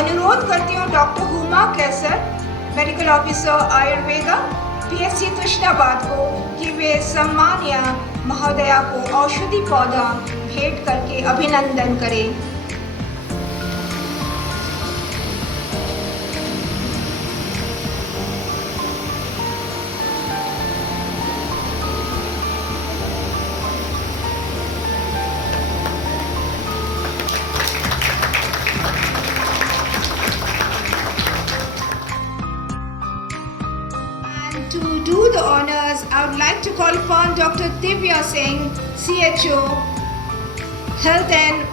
अनुरोध करती हूँ डॉक्टर हुमा कैसर, मेडिकल ऑफिसर आयुर्वेदा, पीएससी तुष्टाबाद को कि वे सम्मान्य महोदया को औषधि पौधा भेंट करके अभिनंदन करें। To do the honors, I would like to call upon Dr. Divya Singh, CHO, Health and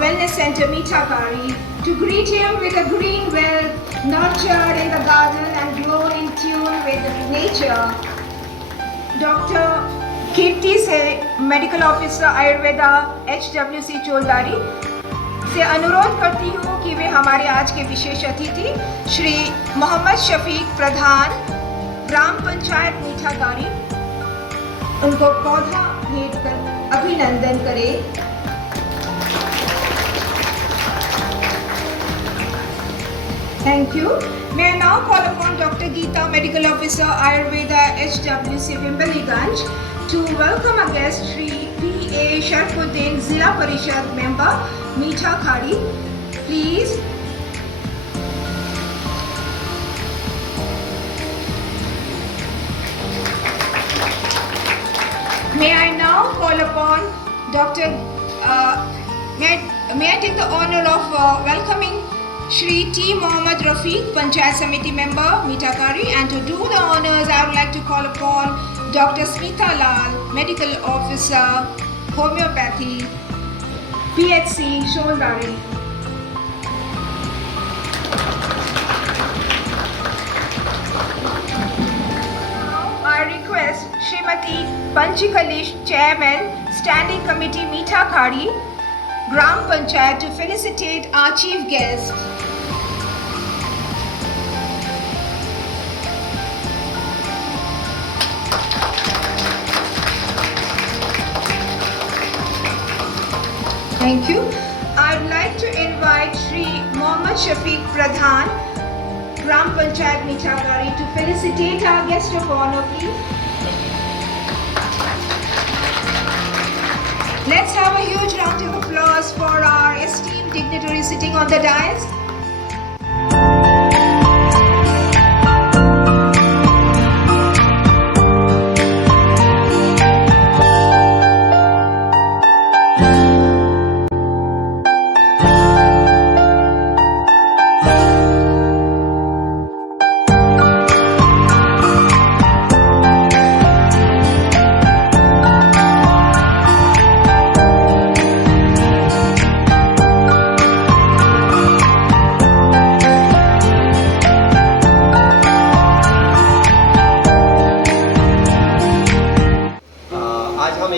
Wellness Center, Meetakari, to greet him with a green wealth, nurtured in the garden and grown in tune with nature. Dr. Kirti से medical officer Ayurveda HWC चोलदारी से अनुरोध करती हूँ कि वे हमारे आज के विशेष अतिथि श्री मोहम्मद शफीक प्रधान ग्राम पंचायत मीठागारी उनको पौधा भेंट कर अभिनंदन करें। Thank you. May I now call upon Dr. Geeta, Medical Officer, Ayurveda, HWC, Wimbaliganj, to welcome our guest, Shri P.A. Sharfuddin, Zilla Parishad Member, Meetha Khadi. Please. May I now call upon Dr. May I take the honor of welcoming Shri T. Mohammad Rafiq, Panchayat Samiti Member, Meethakhari, and to do the honors, I would like to call upon Dr. Smita Lal, Medical Officer, Homeopathy, PHC, Sholdari. Now I request Srimati Panchikalish, Chairman, Standing Committee, Meethakhari, Gram Panchayat, to felicitate our chief guest. Thank you. I'd like to invite Shri Mohammad Shafiq Pradhan, Gram Panchayat Meethakhari, to felicitate our guest of honor, please. Let's have a huge round of applause for our esteemed dignitary sitting on the dais.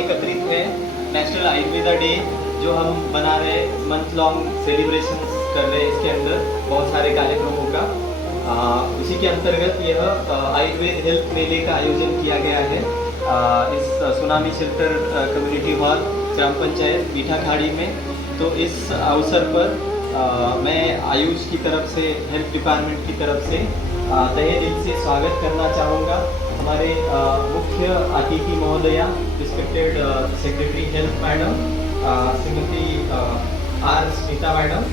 एकत्रित हैं national Ayurveda day जो हम मना रहे month long celebration कर रहे हैं। इसके अंदर बहुत सारे कार्यक्रमों का उसी के अंतर्गत यह आयुर्वेद हेल्थ मेले का आयोजन किया गया है इस सुनामी शेल्टर कम्युनिटी हॉल ग्राम पंचायत मीठाखाड़ी में। तो इस अवसर पर मैं आयुष की तरफ से हेल्थ डिपार्टमेंट की तरफ से तहे दिल से स्वागत करना चाहूँगा। हमारे मुख्य अतिथि महोदया respected secretary health madam Shrimati R Smita madam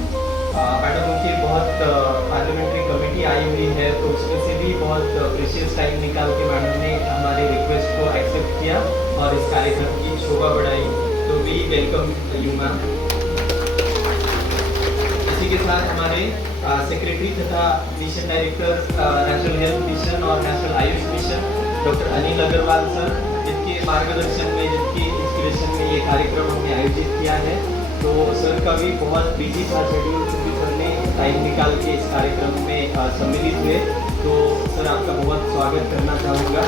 उनकी बहुत पार्लियामेंट्री कमेटी आई हुई है, तो उसमें से भी बहुत प्रेशियस टाइम निकाल के मैडम ने हमारे रिक्वेस्ट को एक्सेप्ट किया और इस कार्यक्रम की शोभा बढ़ाई। तो वी वेलकम यू मैम। इसी के साथ हमारे सेक्रेटरी तथा mission director national health mission और national Ayush mission doctor Anil Agarwal sir, जिनके मार्गदर्शन में, जिनकी इंस्पिरेशन में ये कार्यक्रम हमने आयोजित किया है। तो सर का भी बहुत बिजी था शेड्यूल, क्योंकि सर ने टाइम निकाल के इस कार्यक्रम में सम्मिलित हुए। तो सर आपका बहुत स्वागत करना चाहूँगा।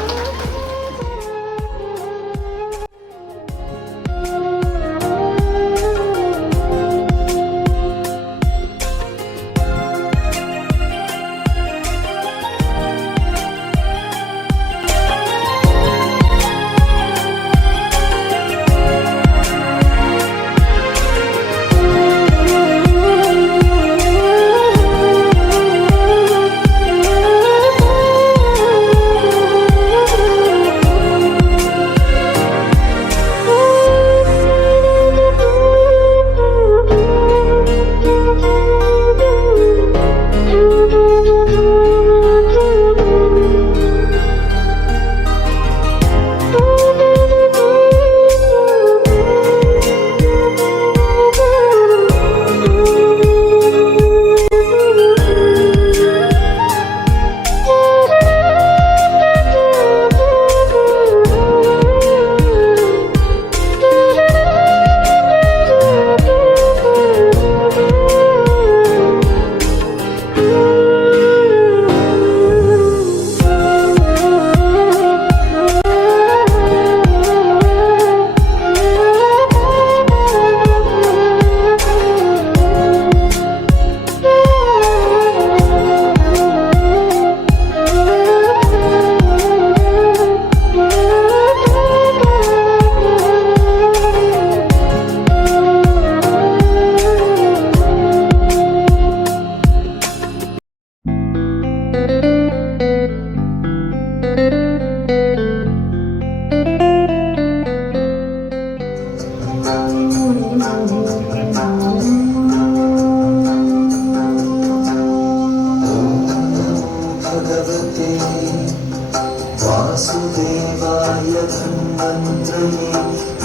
वासुदेवाय धन्वन्त्रये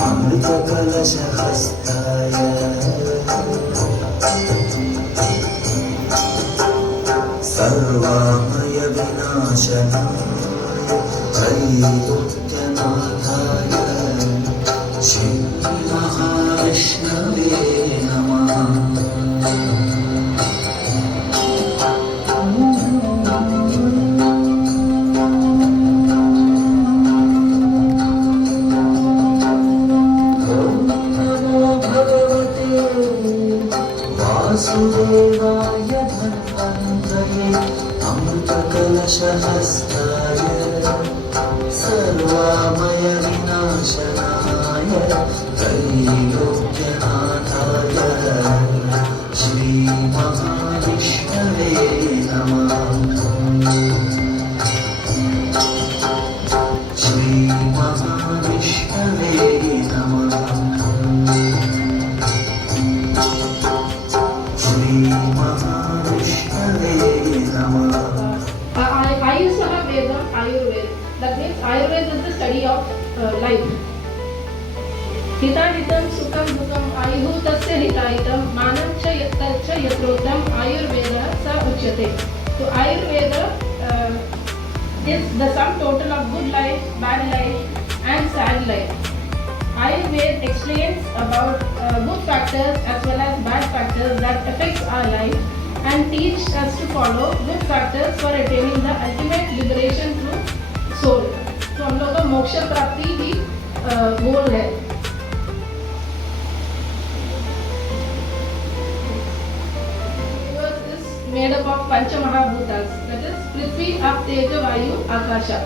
अमृतकलशहस्ताय सर्वामय विनाशनाय त्रैलोक्यनाथाय श्री महाविष्णवे नमः। वासुदेवाय धन्वन्त्रये अमृतकलशहस्ताय सर्वामय विनाशनाय त्रैलोक्यनाथाय श्री महाविष्णवे नमः। श्री महाविष्णवे नमः। Ayusaha Vedam, Ayurveda. That means Ayurveda is the study of life. Hita hitam sukam dukam ayuhu tasya hitahitam manam cha yatta yatrotam Ayurveda sa uchyate. So Ayurveda is the sum total of good life, bad life and sad life. Ayurveda explains about good factors as well as bad factors that affects our life and teach us to follow good factors for attaining the ultimate liberation through soul. तो हम लोग का मोक्ष प्राप्ति ही गोल है. Universe is made up of Pancha Mahabhutas, that is Prithvi, Ap, Tejo, Vayu, Akasha.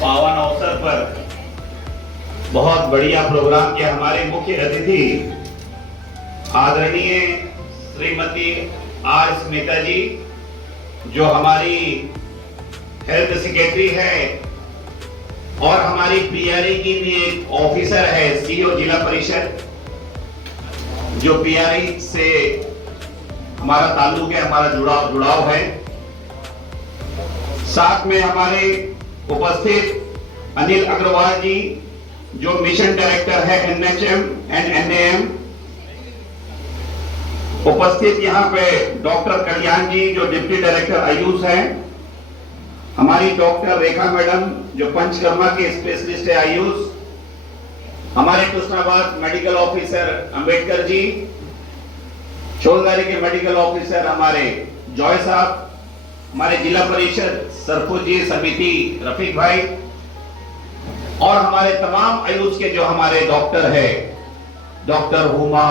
पावन अवसर पर बहुत बढ़िया प्रोग्राम के हमारे मुख्य अतिथि आदरणीय श्रीमती आर स्मिता जी, जो हमारी हेल्थ सेक्रेटरी है और हमारी पीआरई की भी एक ऑफिसर है, सीईओ जिला परिषद, जो पीआरई से हमारा ताल्लुक है, हमारा जुड़ाव है। साथ में हमारे उपस्थित अनिल अग्रवाल जी, जो मिशन डायरेक्टर है एनएचएम एंड एनएएम। उपस्थित यहाँ पे डॉक्टर कल्याण जी, जो डिप्टी डायरेक्टर आयुष हैं। हमारी डॉक्टर रेखा मैडम, जो पंचकर्मा के स्पेशलिस्ट है आयुष। हमारे कृष्णाबाद मेडिकल ऑफिसर अंबेडकर जी, चौलदारी के मेडिकल ऑफिसर हमारे जॉय साहब, हमारे जिला परिषद सरपंच समिति रफीक भाई, और हमारे तमाम आयुष के जो हमारे डॉक्टर है, डॉक्टर हुमा,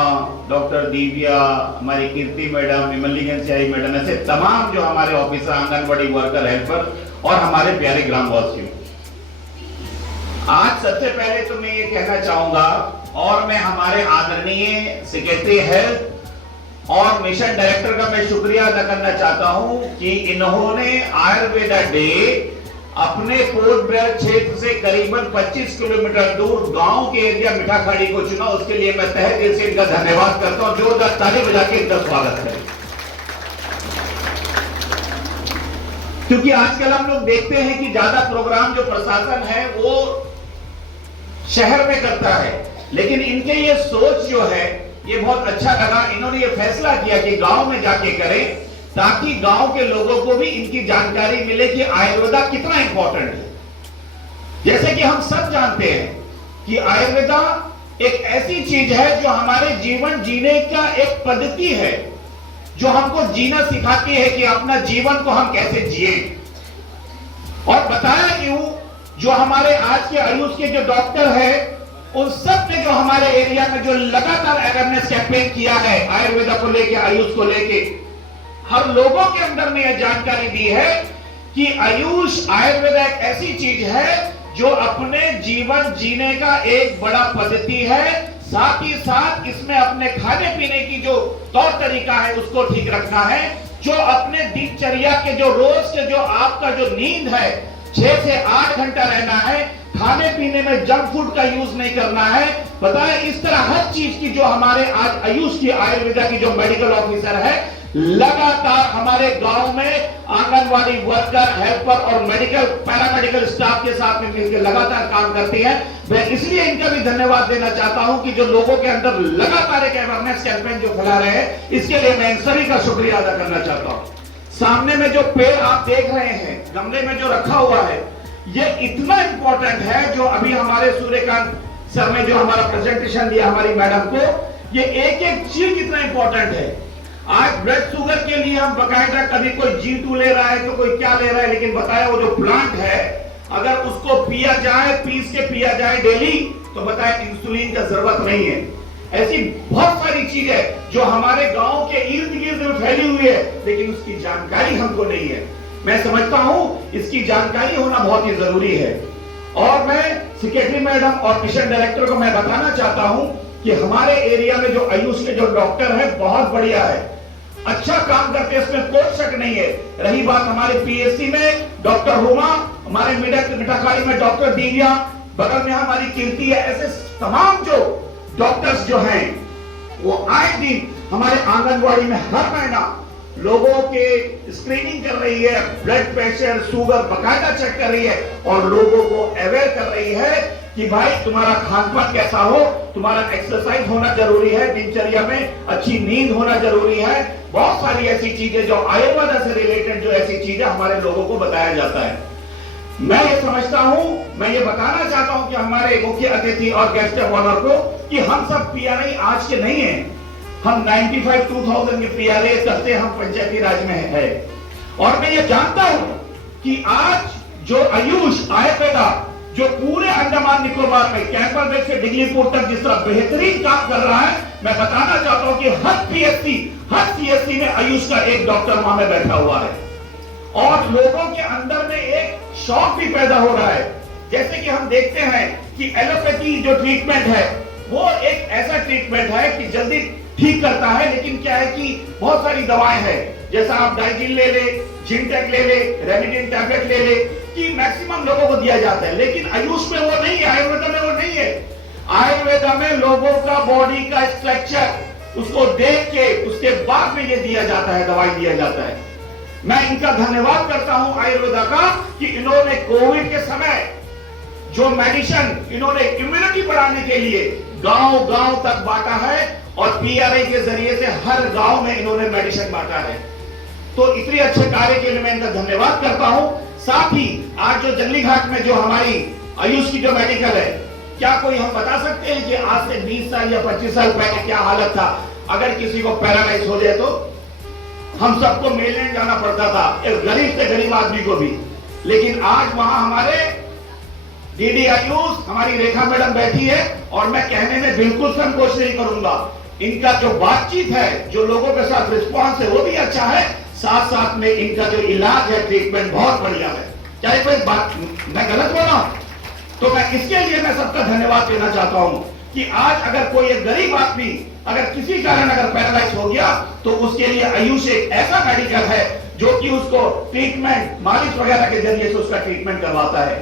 डॉक्टर दिव्या, हमारी कीर्ति मैडम, मल्लिकन सियाई मैडम, ऐसे तमाम जो हमारे ऑफिसर, आंगनबाड़ी वर्कर, हेल्पर और हमारे प्यारे ग्रामवासियों। आज सबसे पहले तो मैं ये कहना चाहूंगा, और मैं हमारे आदरणीय सेक्रेटरी हेल्थ और मिशन डायरेक्टर का मैं शुक्रिया अदा करना चाहता हूं कि इन्होंने आयुर्वेदा डे अपने पोर्ट ब्लेयर क्षेत्र से करीबन 25 किलोमीटर दूर गांव के एरिया मीठाखाड़ी को चुना, उसके लिए मैं तहे दिल से इनका धन्यवाद करता हूं। जोरदार ताली बजा के इनका स्वागत करें। क्योंकि आजकल हम लोग देखते हैं कि ज्यादा प्रोग्राम जो प्रशासन है वो शहर में करता है, लेकिन इनके ये सोच जो है ये बहुत अच्छा लगा। इन्होंने ये फैसला किया कि गांव में जाके करें, ताकि गांव के लोगों को भी इनकी जानकारी मिले कि आयुर्वेदा कितना इंपॉर्टेंट है। जैसे कि हम सब जानते हैं कि आयुर्वेदा एक ऐसी चीज है जो हमारे जीवन जीने का एक पद्धति है, जो हमको जीना सिखाती है कि अपना जीवन को हम कैसे जिए। और बताया यूं, जो हमारे आज के आयुष के जो डॉक्टर है उन सब ने जो हमारे एरिया में जो लगातार अवेयरनेस कैंपेन किया है आयुर्वेदा को लेके, आयुष को लेके, हर लोगों के अंदर में यह जानकारी दी है कि आयुष आयुर्वेदा एक ऐसी चीज है जो अपने जीवन जीने का एक बड़ा पद्धति है। साथ ही साथ इसमें अपने खाने पीने की जो तौर तरीका है उसको ठीक रखना है, जो अपने दिनचर्या के जो रोज के जो आपका जो नींद है 6 से 8 घंटा रहना है, खाने पीने में जंक फूड का यूज नहीं करना है। पता है, इस तरह हर चीज की जो हमारे आज आयुष की आयुर्वेदा की जो मेडिकल ऑफिसर है लगातार हमारे गांव में आंगनवाड़ी वर्कर, हेल्पर और मेडिकल पैरामेडिकल स्टाफ के साथ में मिलकर लगातार काम करती है। मैं इसलिए इनका भी धन्यवाद देना चाहता हूं कि जो लोगों के अंदर लगातार एक अवेयरनेस कैंपेन जो फैला रहे हैं, इसके लिए मैं इन सभी का शुक्रिया अदा करना चाहता हूं। सामने में जो पेड़ आप देख रहे हैं गमले में जो रखा हुआ है, ये इतना इंपॉर्टेंट है, जो अभी हमारे सूर्यकांत सर ने जो हमारा प्रेजेंटेशन दिया हमारी मैडम को, ये एक एक चीज कितना इंपॉर्टेंट है। आज ब्लड शुगर के लिए हम बकायदा, कभी कोई G2 ले रहा है तो कोई क्या ले रहा है, लेकिन बताया वो जो प्लांट है अगर उसको पिया जाए, पीस के पिया जाए डेली, तो बताया इंसुलिन का जरूरत नहीं है। ऐसी बहुत सारी चीजें जो हमारे गांव के इर्द गिर्द में फैली हुई है, लेकिन उसकी जानकारी हमको नहीं है। मैं समझता हूं इसकी जानकारी होना बहुत ही जरूरी है। और मैं सेक्रेटरी मैडम और मिशन डायरेक्टर को मैं बताना चाहता हूं कि हमारे एरिया में जो आयुष के जो डॉक्टर है बहुत बढ़िया है, अच्छा काम करते हैं, इसमें कोई शक नहीं है। रही बात हमारे पीएससी में डॉक्टर रोमा, हमारे मीठाखाड़ी में डॉक्टर दिव्या, बगल में हमारी कीर्ति है, ऐसे तमाम जो डॉक्टर्स जो हैं वो आए दिन हमारे आंगनवाड़ी में हर महीना लोगों के स्क्रीनिंग कर रही है, ब्लड प्रेशर, शुगर बकायदा चेक कर रही है और लोगों को अवेयर कर रही है कि भाई तुम्हारा खान-पान कैसा हो, तुम्हारा एक्सरसाइज होना जरूरी है, दिनचर्या में अच्छी नींद होना जरूरी है। बहुत सारी ऐसी चीजें जो आयुर्वेदा से रिलेटेड जो ऐसी चीजें हमारे लोगों को बताया जाता है। मैं ये समझता हूं, मैं ये बताना चाहता हूं कि हमारे मुख्य अतिथि और गेस्ट ऑफ ऑनर को कि हम सब पीआरआई आज के नहीं है, हम 95-2000 के पीआरआई करते हम पंचायती राज में है। और मैं ये जानता हूं कि आज जो आयुष आयुर्वेदा जो पूरे अंडमान निकोबार में कैंपर बेस से डिगलीपुर तक जिस तरह बेहतरीन काम कर रहा है, मैं बताना चाहता हूं कि हर पीएससी, हर सीएससी में आयुष का एक डॉक्टर वहां में बैठा हुआ है और लोगों के अंदर में एक शौक भी पैदा हो रहा है। जैसे कि हम देखते हैं कि एलोपैथी जो ट्रीटमेंट है वो एक ऐसा ट्रीटमेंट है कि जल्दी ठीक करता है, लेकिन क्या है कि बहुत सारी दवाएं हैं, जैसा आप डाइजिन ले ले, जिंटेक ले ले, रेमिडिन टैबलेट ले ले, कि मैक्सिमम लोगों को दिया जाता है, लेकिन आयुष में वो नहीं है, आयुर्वेदा में वो नहीं है। आयुर्वेदा में लोगों का बॉडी का स्ट्रक्चर उसको देख के उसके बाद में ये दिया जाता है, दवाई दिया जाता है। मैं इनका धन्यवाद करता हूं आयुर्वेदा का कि इन्होंने कोविड के समय जो मेडिसिन इन्होंने इम्यूनिटी बढ़ाने के लिए गांव-गांव तक बांटा है और पीआरआई के जरिए से हर गांव में इन्होंने मेडिसिन बांटा है। तो इतने अच्छे कार्य के लिए मैं इनका धन्यवाद करता हूं। साथ ही आज जो जंगली घाट में जो हमारी आयुष की जो मेडिकल है, क्या कोई हम बता सकते हैं कि आज से 20 साल या 25 साल पहले क्या हालत था? अगर किसी को पैरालाइज हो जाए तो हम सबको मेलैंड जाना पड़ता था, एक गरीब से गरीब आदमी को भी। लेकिन आज वहां हमारे डीडी आयुष हमारी रेखा मैडम बैठी है और मैं कहने में बिल्कुल संकोच नहीं करूंगा, इनका जो बातचीत है, जो लोगों के साथ रिस्पॉन्स है वो भी अच्छा है, साथ साथ में इनका जो इलाज है, ट्रीटमेंट बहुत बढ़िया है। क्या कोई बात मैं गलत बोल रहा हूं? तो मैं इसके लिए मैं सबका धन्यवाद देना चाहता हूं कि आज अगर कोई एक गरीब आदमी अगर किसी कारण अगर पैरालाइज हो गया तो उसके लिए आयुष एक ऐसा मेडिकल है जो कि उसको ट्रीटमेंट मालिश वगैरह के जरिए से उसका ट्रीटमेंट करवाता है।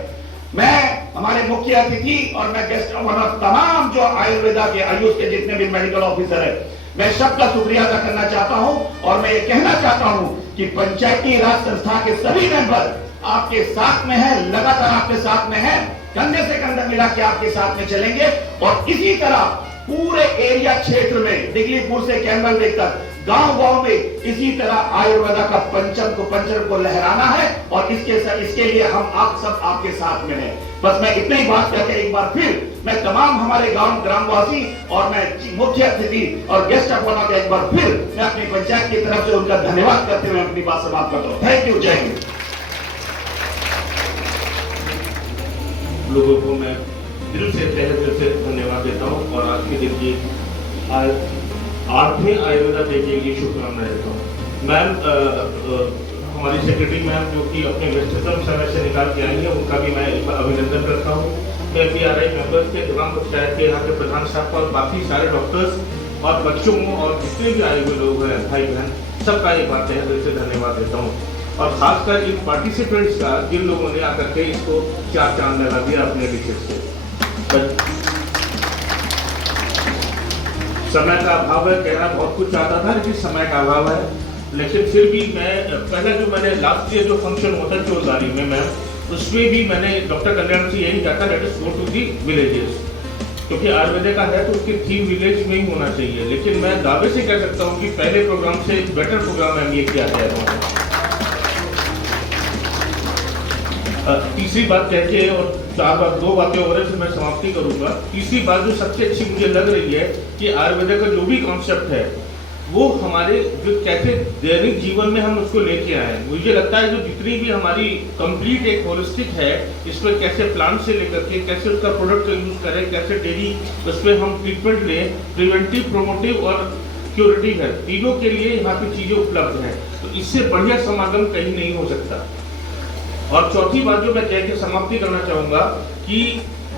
मैं हमारे मुख्य अतिथि और मैं गेस्ट ऑफ ऑनर तमाम जो आयुर्वेदा के आयुष के जितने भी मेडिकल ऑफिसर है, मैं सबका शुक्रिया अदा करना चाहता हूं और मैं ये कहना चाहता हूं कि पंचायती राज संस्था के सभी मेंबर आपके साथ में है, लगातार आपके साथ में है, कंधे से कंधा मिला के आपके साथ में चलेंगे और इसी तरह पूरे एरिया क्षेत्र में दिगलीपुर से कैमल लेक तक गांव-गांव में इसी तरह आयुर्वेदा का पंचम को लहराना है और इसके लिए हम आप सब आपके साथ में हैं। बस मैं इतनी ही बात करके एक बार फिर मैं तमाम हमारे गांव ग्रामवासी और मैं मुख्य अतिथि और गेस्ट ऑफ ऑनर का एक बार फिर मैं अपनी पंचायत की तरफ से उनका धन्यवाद करते हुए अपनी बात समाप्त करता हूं। थैंक यू, जय हिंद। लोगों को मैं दिल से तहे दिल से धन्यवाद देता हूँ और आज के दिन की 8वें आयुर्वेदा डे के लिए शुभकामनाएं देता हूँ। मैम, हमारी सेक्रेटरी मैम जो कि अपने व्यस्ततम समय से निकाल के आई है, उनका भी मैं अभिनंदन करता हूँ। मैं PRI मेंबर्स के, ग्राम पंचायत के यहाँ के प्रधान साहब और बाकी सारे डॉक्टर्स और बच्चों और जितने भी आए हुए लोग हैं, भाई बहन, सबका एक बार तहे दिल से धन्यवाद देता हूँ और खासकर इन पार्टिसिपेंट्स का जिन लोगों ने आकर के इसको 4 चांद लगा दिया अपने विशेष से। समय का अभाव है, कहना बहुत कुछ चाहता था लेकिन समय का अभाव है, लेकिन फिर भी मैं पहले जो मैंने लास्ट ईयर जो फंक्शन होता है चोरदारी में मैम, उसमें भी मैंने डॉक्टर कल्याण से यही कहा था, let us go to the villages, क्योंकि आयुर्वेद का है तो उसकी थीम विलेज में ही होना चाहिए। लेकिन मैं दावे से कह सकता हूँ कि पहले प्रोग्राम से एक बेटर प्रोग्राम मैम ये किया गया है। तीसरी बात कह के और 2 बातें हो रही, मैं समाप्ति करूंगा। तीसरी बात जो सबसे अच्छी मुझे लग रही है कि आयुर्वेद का जो भी कॉन्सेप्ट है वो हमारे जो कैसे दैनिक जीवन में हम उसको लेके आए। मुझे लगता है जो जितनी भी हमारी कंप्लीट एक होलिस्टिक है, इसमें कैसे प्लांट से लेकर के कैसे उसका प्रोडक्ट का यूज करें, कैसे डेली उस पर हम ट्रीटमेंट लें, प्रिवेंटिव, प्रोमोटिव और क्यूरेटिव है, तीनों के लिए यहाँ पे चीजें उपलब्ध हैं। तो इससे बढ़िया समागम कहीं नहीं हो सकता। और चौथी बात जो मैं कह के समाप्ति करना चाहूँगा कि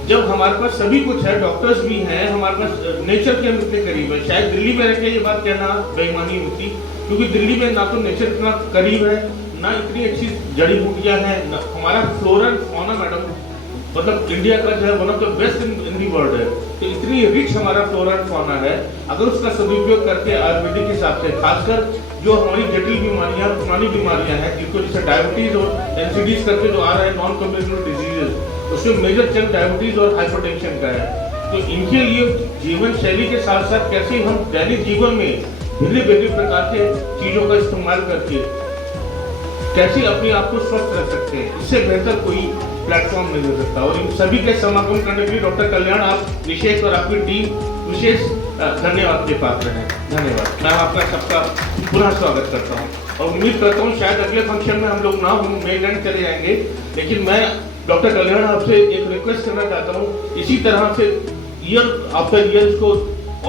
जब हमारे पास सभी कुछ है, डॉक्टर्स भी हैं, हमारे पास नेचर के हम इतने करीब है। शायद दिल्ली में रह के ये बात कहना बेईमानी होती, क्योंकि दिल्ली में ना तो नेचर इतना करीब है, ना इतनी अच्छी जड़ी बूटियाँ हैं, हमारा फ्लोरा एंड फौना मैडम मतलब इंडिया का जो है one of the best in the world है। तो इतनी रिच हमारा फ्लोरा एंड फौना है, अगर उसका सदुपयोग करके आयुर्वेदिक के हिसाब से, खासकर जो हमारी जटिल बीमारियां, पुरानी बीमारियां हैं, जिनको जैसे डायबिटीज और एनसीडीज करके जो आ रहे हैं नॉन कम्युनिकेबल डिजीजेस, उसमें मेजर चंक डायबिटीज और हाइपरटेंशन का है। तो इनके लिए जीवन शैली के साथ साथ कैसे हम दैनिक जीवन में भिन्न भिन्न प्रकार के चीजों का इस्तेमाल करके कैसे अपने आप को स्वस्थ रख सकते हैं, इससे बेहतर कोई प्लेटफॉर्म नहीं हो सकता। और इन सभी के समागम करने के लिए डॉक्टर कल्याण आप विशेष और आपकी टीम विशेष धन्यवाद के पात्र हैं। धन्यवाद। मैं आपका सबका पुनः स्वागत करता हूँ और उम्मीद करता हूँ शायद अगले फंक्शन में हम लोग ना हम मेनलैंड चले जाएंगे, लेकिन मैं डॉक्टर कल्याण आपसे एक रिक्वेस्ट करना चाहता हूँ, इसी तरह से ईयर आफ्टर ईयर को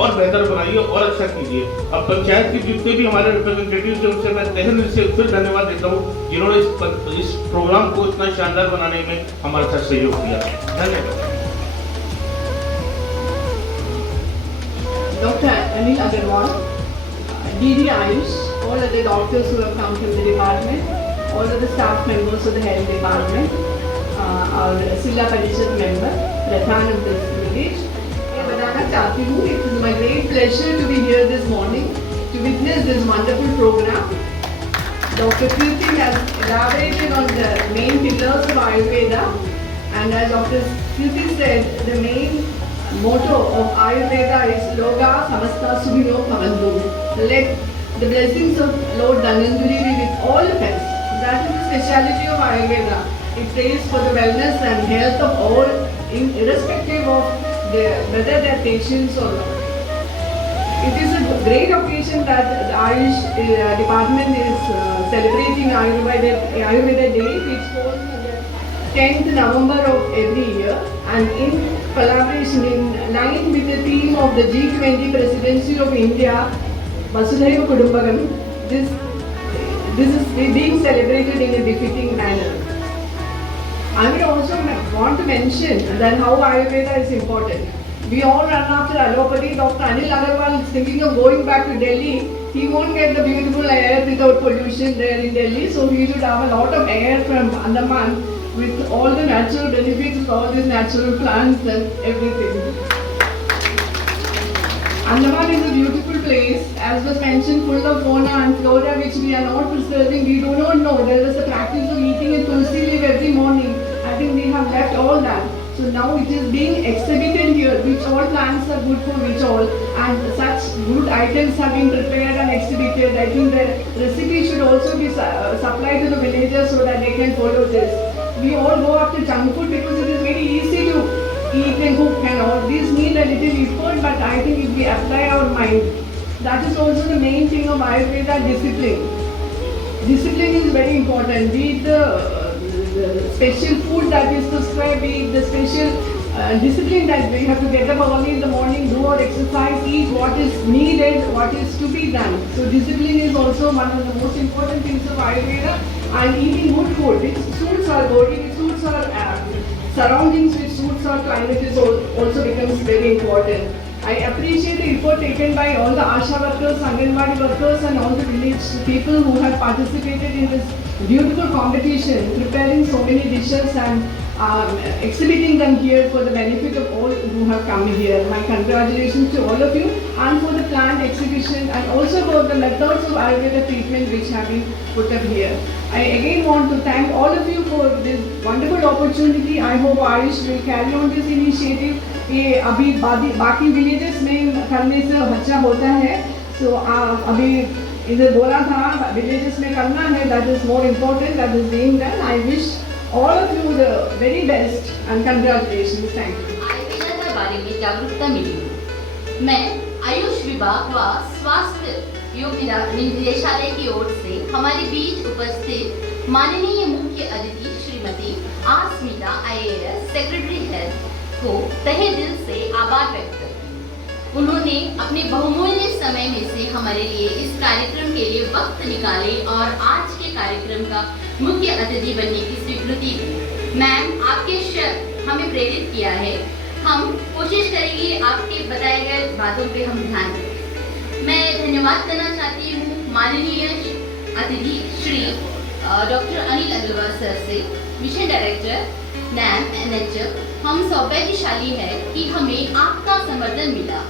और बेहतर बनाइए और अच्छा कीजिए। अब पंचायत के जितने भी हमारे रिप्रेजेंटेटिव हैं उनसे मैं तहे दिल से फिर धन्यवाद देता हूँ जिन्होंने इस प्रोग्राम को इतना शानदार बनाने में हमारे साथ सहयोग किया। धन्यवाद। Dr. Anil Agarwal, DD Ayush, all other doctors who have come from the department, all other staff members of the health department, our Silla Parishad member, Pradhan of this village. मैं बताना चाहती हूँ, it is my great pleasure to be here this morning to witness this wonderful program. Dr. Kirti has elaborated on the main pillars of Ayurveda, and as Dr. Kirti said, the main motto of Ayurveda is Loka Samasta Sukhino Bhavantu. Let the blessings of Lord Dhananjari be with all of us. That is the speciality of Ayurveda. It prays for the wellness and health of all, irrespective of whether they are patients or not. It is a great occasion that the Ayush department is celebrating Ayurveda Day, which falls on the 10th November of every year, and in collaboration, in line with the theme of the G20 presidency of India, Vasudhaiva Kudumbakam, this is being celebrated in a befitting manner. I will also want to mention that how Ayurveda is important. We all run after allopathy. Dr. Anil Agarwal is thinking of going back to Delhi he won't get the beautiful air without pollution there in Delhi. So he should have a lot of air from Andaman with all the natural benefits of all these natural plants and everything. Andaman is a beautiful place, as was mentioned, full of fauna and flora which we are not preserving. We do not know. There was the practice of eating a tulsi leaf every morning. I think we have left all that. So now it is being exhibited here, which all plants are good for which all, and such good items have been prepared and exhibited. I think the recipe should also be supplied to the villagers so that they can follow this. We all go after junk food because it is very easy to eat and cook and all. These need a little effort, but I think if we apply our mind, that is also the main thing of Ayurveda, discipline. Discipline is very important. Be it the special food that is prescribed, be it the special discipline that we have to get up early in the morning, do our exercise, eat what is needed, what is to be done. So discipline is also one of the most important things of Ayurveda, and eating good food which suits our body, which suits our surroundings, which suits our climate is also becomes very important. I appreciate the effort taken by all the Asha workers, Anganwadi workers and all the village people who have participated in this beautiful competition, preparing so many dishes and exhibiting them here for the benefit of all who have come here. My congratulations to all of you, and for the planned exhibition, and also for the methods of Ayurveda treatment which have been put up here. I again want to thank all of you for this wonderful opportunity. I hope Ayush will carry on this initiative. ये अभी बाकी villages में करने से अच्छा होता है, so अभी इधर बोला था विलेजेस में करना है, that is more important, that is being done. I wish all of you the very best and congratulations. Thank you. Ayurveda के बारे में जागरूकता मिली। मैं आयुष विभाग व स्वास्थ्य योग निदेशालय की ओर से हमारे बीच उपस्थित माननीय मुख्य अतिथि Shrimati R Smita IAS secretary health को तहे दिल से आभार व्यक्त करती हूँ। उन्होंने अपने बहुमूल्य समय में से हमारे लिए इस कार्यक्रम के लिए वक्त निकाले और आज के कार्यक्रम का मुख्य अतिथि बनने की स्वीकृति दी। मैम, आपके शब्द हमें प्रेरित किया है। हम कोशिश करेंगे आपके बताए गए बातों पे हम ध्यान दें। मैं धन्यवाद करना चाहती हूँ माननीय अतिथि श्री डॉक्टर अनिल अग्रवाल सर से, मिशन डायरेक्टर NAM NHF। हम सौभाग्यशाली है कि हमें आपका समर्थन मिला।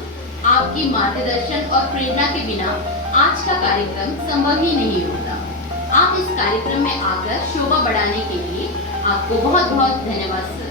आपकी मार्गदर्शन और प्रेरणा के बिना आज का कार्यक्रम संभव ही नहीं होता। आप इस कार्यक्रम में आकर शोभा बढ़ाने के लिए आपको बहुत बहुत धन्यवाद सर।